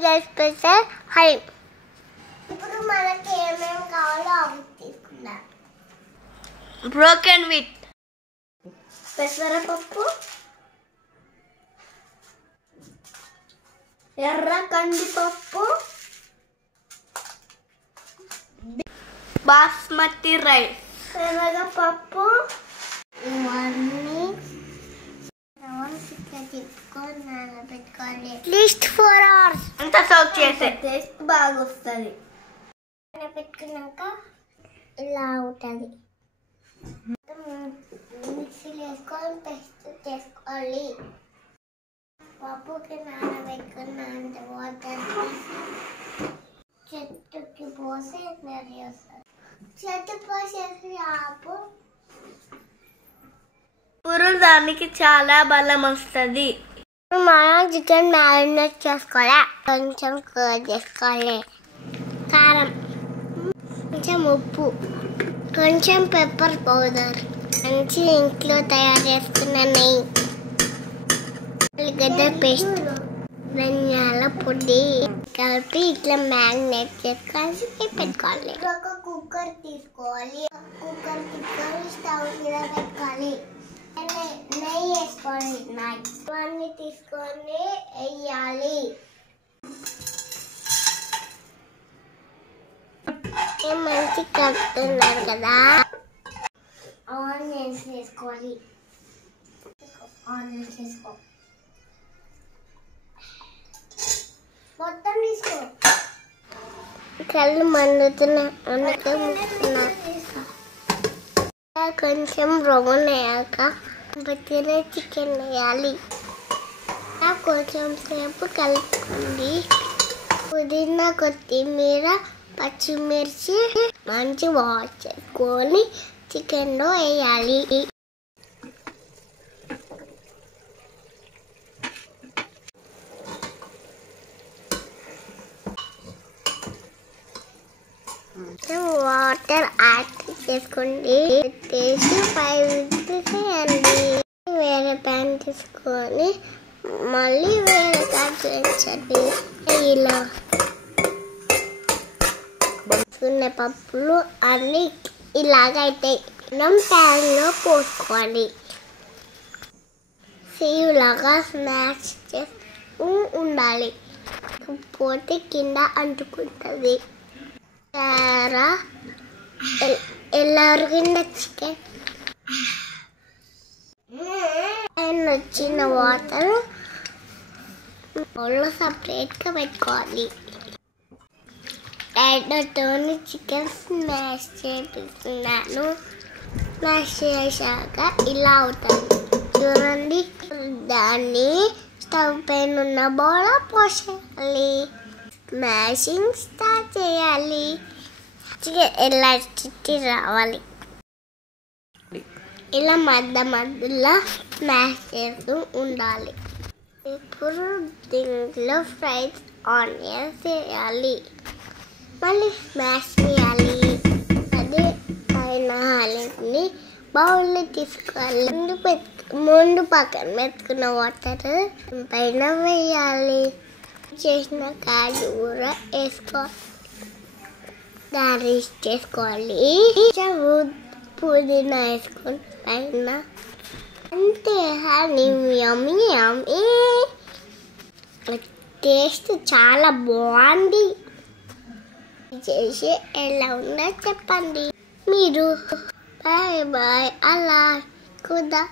Special haleem. ఇప్పుడు మనకి ఏమేమి కావాలో అవి తీసుకుందాం. బ్రోకెన్ వీట్, పెసరపప్పు, ఎర్ర కందిపప్పు, బాస్మతి రైస్, శనగపప్పు, ఇవన్నీ తిప్పుకొని నానబెట్టుకోవాలి. అట్లీస్ట్ 4 hours అంత సోక్ చేసే టేస్ట్ బాగా వస్తుంది. నానబెట్టుకున్నాక ఇలా అవుతుంది. మిక్సీలో వేసుకొని పేస్ట్ చేసుకోవాలి. పప్పుకి నానబెట్టుకున్నంత వాటర్ చెట్టుకి పోసి మరి వస్తుంది. చెట్టు పోసేసి ఆపు. దానికి చాలా బలం వస్తుంది. మనం చికెన్ మ్యారినేట్ చేసుకోవాలి. కొంచెం కర్డ్ చేసుకోవాలి, కారం, కొంచెం ఉప్పు, కొంచెం పెప్పర్ పౌడర్, మంచి ఇంట్లో తయారు చేసుకున్న నెయ్యి, ఉల్లిగడ్డ పేస్ట్, ధనియాల పొడి కలిపి ఇట్లా మ్యారినేట్ చేసుకొని పెట్టుకోవాలి. ఒక కుక్కర్ తీసుకోవాలి. కుక్కర్ తీసుకొని స్టవ్ మీద పెట్టుకోవాలి. నెయ్యి వేసుకోవాలి. ఇవన్నీ తీసుకొని వేయాలి. మంచి కలుపుతున్నారు కదా. ఆనియన్స్ వేసుకోవాలి. ఆనియన్స్ వేసుకో, మొత్తం తీసుకో. కళ్ళు మండుతున్నా కొంచెం బ్రౌన్ అయ్యాక బతికిన చికెన్ వేయాలి. కొంచెం సేపు కలుపుకోండి. పుదీనా, కొత్తిమీర, పచ్చిమిర్చి మంచి వాష్ చేసుకొని చికెన్లో వేయాలి. వాటర్ యాడ్ చేసుకోండి. వేసి 5 minutes వేయండి. వేరే ప్యాన్ తీసుకొని మళ్ళీ వేరే కాల్చండి. ఇలా పప్పులు అన్నీ ఇలాగైతే మనం ప్యాన్లో పోసుకోవాలి. సేవ్లాగా స్మాష్ చేస్తూ ఉండాలి, పోతే కింద అంటుకుంటుంది. ఎలా అరిగింద చికెన్ అండ్ వచ్చిన వాటర్ బౌల్లో సపరేట్గా పెట్టుకోవాలి. టైటర్తో చికెన్ స్మాష్ చేపిస్తున్నాను. స్మాష్ చేశాక ఇలా అవుతుంది చూడండి. దాన్ని స్టవ్ పైన ఉన్న బౌల్లో పోసేయాలి. స్మాషింగ్ స్టార్ట్ చేయాలి. చికెన్ ఇలా చిట్టి రావాలి. ఇలా మధ్యలో స్మాష్ చేస్తూ ఉండాలి. ఇప్పుడు దీంట్లో ఫ్రైడ్ ఆనియన్స్ వేయాలి. మళ్ళీ స్మాష్ చేయాలి. అదే పైన హలీంని బౌల్లో తీసుకోవాలి. ముందు పక్కన పెట్టుకున్న వాటర్ పైన వేయాలి. చేసిన కాజు కూడా వేసుకోవాలి. గార్నిష్ చేసుకోవాలి. పుదీనా వేసుకొని పైన అంతే. యమ్మీ యమ్మీ. టేస్ట్ చాలా బాగుంది. చేసి ఎలా ఉందో చెప్పండి మీరు. Bye bye. అలా కుదా.